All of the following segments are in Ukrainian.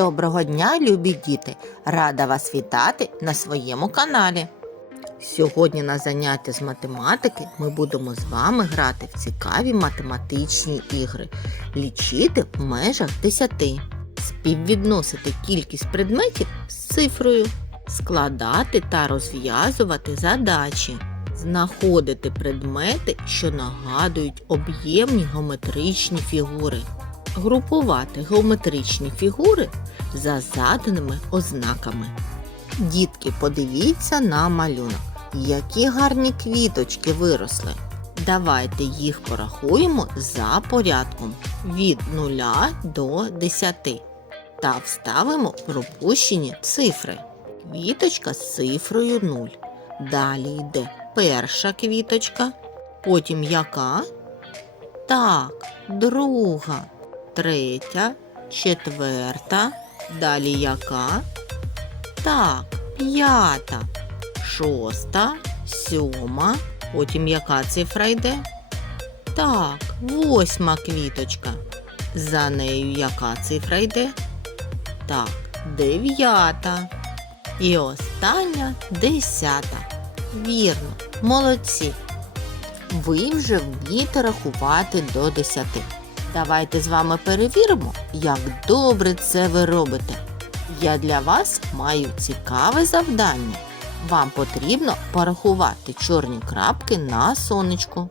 Доброго дня, любі діти! Рада вас вітати на своєму каналі. Сьогодні на заняття з математики ми будемо з вами грати в цікаві математичні ігри, лічити в межах 10, співвідносити кількість предметів з цифрою, складати та розв'язувати задачі, знаходити предмети, що нагадують об'ємні геометричні фігури групувати геометричні фігури за заданими ознаками. Дітки, подивіться на малюнок, які гарні квіточки виросли. Давайте їх порахуємо за порядком від 0 до 10 та вставимо пропущені цифри. Квіточка з цифрою 0. Далі йде перша квіточка, потім яка? Так, друга третя, четверта, далі яка? Так, п'ята, шоста, сьома, потім яка цифра йде? Так, восьма квіточка. За нею яка цифра йде? Так, дев'ята. І остання десята. Вірно, молодці. Ви вже вмієте рахувати до десяти. Давайте з вами перевіримо, як добре це ви робите. Я для вас маю цікаве завдання. Вам потрібно порахувати чорні крапки на сонечку.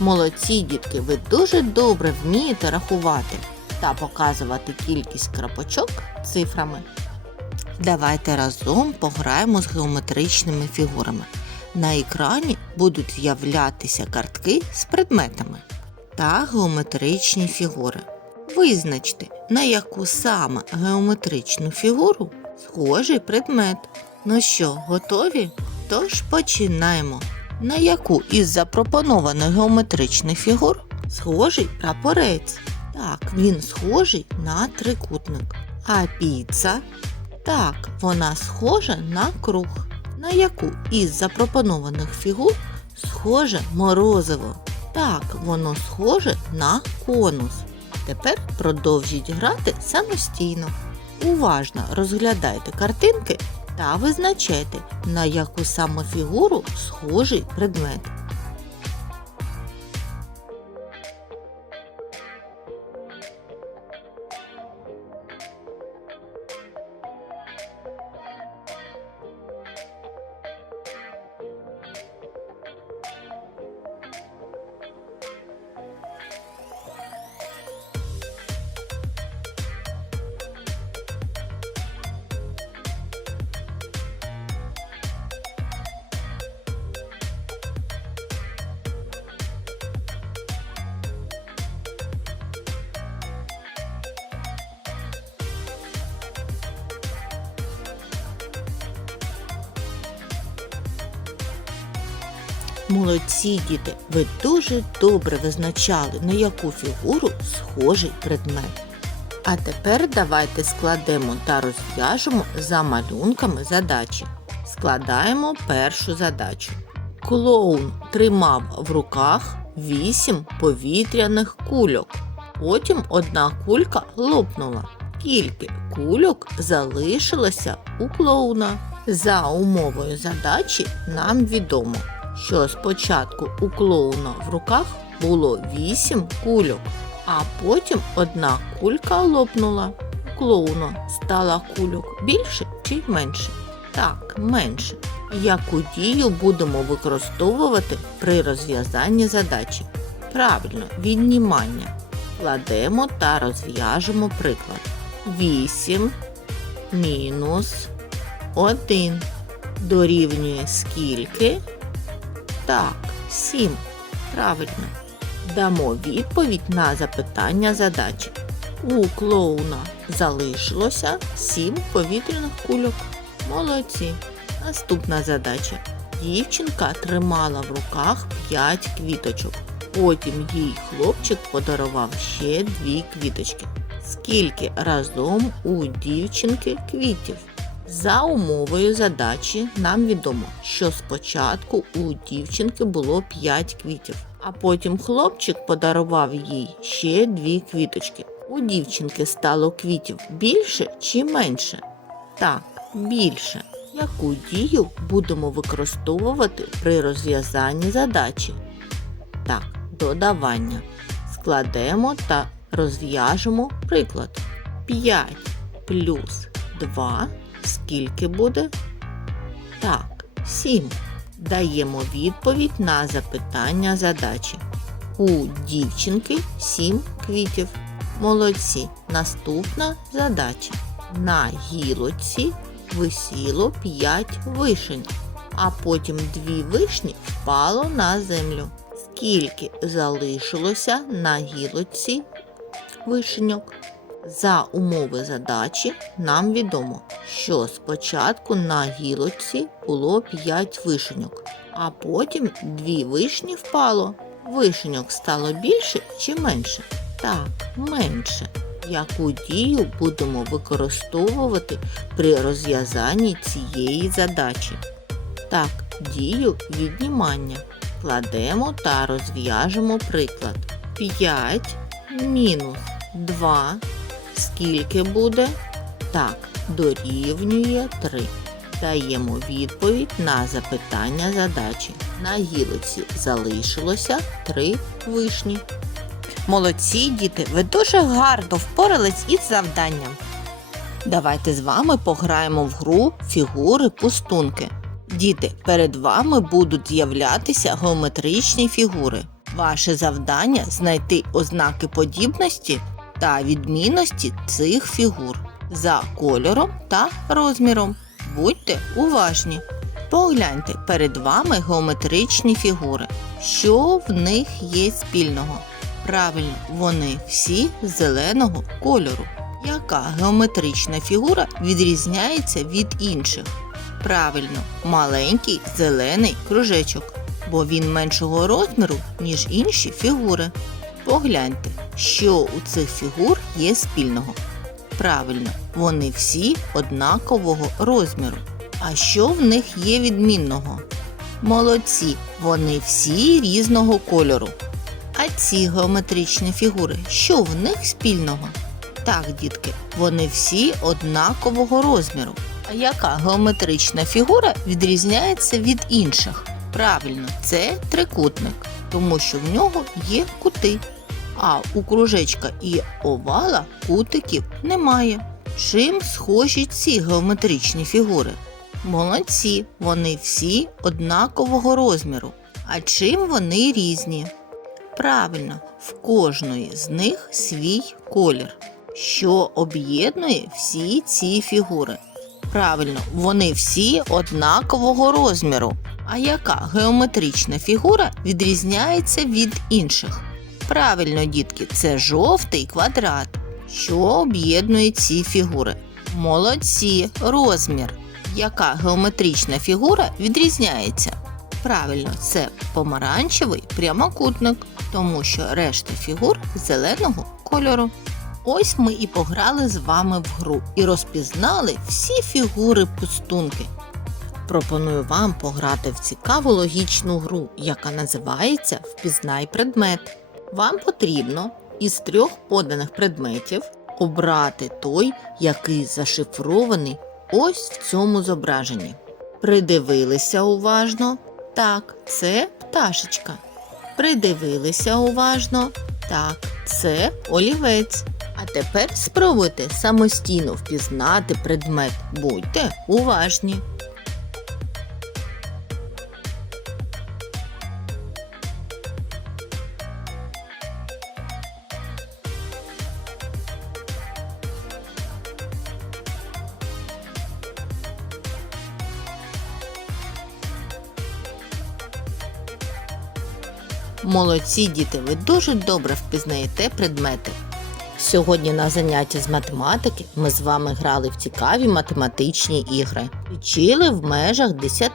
Молодці, дітки, ви дуже добре вмієте рахувати та показувати кількість крапочок цифрами. Давайте разом пограємо з геометричними фігурами. На екрані будуть з'являтися картки з предметами та геометричні фігури. Визначте, на яку саме геометричну фігуру схожий предмет. Ну що, готові? Тож починаємо. На яку із запропонованих геометричних фігур схожий прапорець? Так, він схожий на трикутник. А піца? Так, вона схожа на круг. На яку із запропонованих фігур схоже морозиво? Так, воно схоже на конус. Тепер продовжіть грати самостійно. Уважно розглядайте картинки та визначайте, на яку саме фігуру схожий предмет. Молодці діти, ви дуже добре визначали, на яку фігуру схожий предмет. А тепер давайте складемо та розв'яжемо за малюнками задачі. Складаємо першу задачу. Клоун тримав в руках вісім повітряних кульок. Потім одна кулька лопнула. Скільки кульок залишилося у клоуна? За умовою задачі нам відомо, що спочатку у клоуна в руках було 8 кульок, А потім одна кулька лопнула. У клоуна стала кульок більше чи менше? Так, менше. Яку дію будемо використовувати при розв'язанні задачі? Правильно, віднімання. Кладемо та розв'яжемо приклад. 8 мінус 1 дорівнює скільки? Так, 7. Правильно. Дамо відповідь на запитання задачі. У клоуна залишилося 7 повітряних кульок. Молодці. Наступна задача. Дівчинка тримала в руках 5 квіточок. Потім їй хлопчик подарував ще дві квіточки. Скільки разом у дівчинки квітів? За умовою задачі нам відомо, що спочатку у дівчинки було 5 квітів, а потім хлопчик подарував їй ще дві квіточки. У дівчинки стало квітів більше чи менше? Так, більше. Яку дію будемо використовувати при розв'язанні задачі? Так, додавання. Складемо та розв'яжемо приклад. 5 плюс 2 скільки буде? Так, 7. Даємо відповідь на запитання задачі. У дівчинки 7 квітів. Молодці. Наступна задача. На гілочці висіло 5 вишень, а потім дві вишні впало на землю. Скільки залишилося на гілочці вишеньок? За умови задачі нам відомо, що спочатку на гілочці було 5 вишеньок, а потім дві вишні впало. Вишеньок стало більше чи менше? Так, менше. Яку дію будемо використовувати при розв'язанні цієї задачі? Так, дію віднімання. Кладемо та розв'яжемо приклад. 5 мінус 2 скільки буде? Так, дорівнює 3. Даємо відповідь на запитання задачі. На гілоці залишилося 3 вишні. Молодці, діти, ви дуже гарно впорались із завданням. Давайте з вами пограємо в гру фігури пустунки. Діти, перед вами будуть з'являтися геометричні фігури. Ваше завдання знайти ознаки подібності та відмінності цих фігур за кольором та розміром. Будьте уважні. Погляньте перед вами геометричні фігури. Що в них є спільного? Правильно, вони всі зеленого кольору. Яка геометрична фігура відрізняється від інших? Правильно, маленький зелений кружечок, бо він меншого розміру, ніж інші фігури. Погляньте, що у цих фігур є спільного. Правильно, вони всі однакового розміру. А що в них є відмінного? Молодці, вони всі різного кольору. А ці геометричні фігури, що в них спільного? Так, дітки, вони всі однакового розміру. А яка геометрична фігура відрізняється від інших? Правильно, це трикутник, тому що в нього є кути. А у кружечка і овала кутиків немає. Чим схожі ці геометричні фігури? Молодці, вони всі однакового розміру. А чим вони різні? Правильно, в кожної з них свій колір, що об'єднує всі ці фігури. Правильно, вони всі однакового розміру. А яка геометрична фігура відрізняється від інших? Правильно, дітки, це жовтий квадрат, що об'єднує ці фігури. Молодці, розмір. Яка геометрична фігура відрізняється? Правильно, це помаранчевий прямокутник, тому що решта фігур зеленого кольору. Ось ми і пограли з вами в гру і розпізнали всі фігури пустунки. Пропоную вам пограти в цікаву логічну гру, яка називається Впізнай предмет. Вам потрібно із трьох поданих предметів обрати той, який зашифрований ось в цьому зображенні. Придивилися уважно. Так, це пташечка. Придивилися уважно. Так, це олівець. А тепер спробуйте самостійно впізнати предмет. Будьте уважні. Молодці діти, ви дуже добре впізнаєте предмети. Сьогодні на заняття з математики ми з вами грали в цікаві математичні ігри. Вчили в межах 10.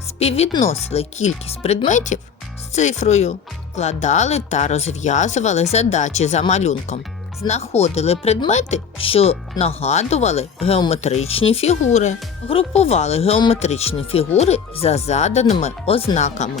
Співвідносили кількість предметів з цифрою, складали та розв'язували задачі за малюнком. Знаходили предмети, що нагадували геометричні фігури, групували геометричні фігури за заданими ознаками.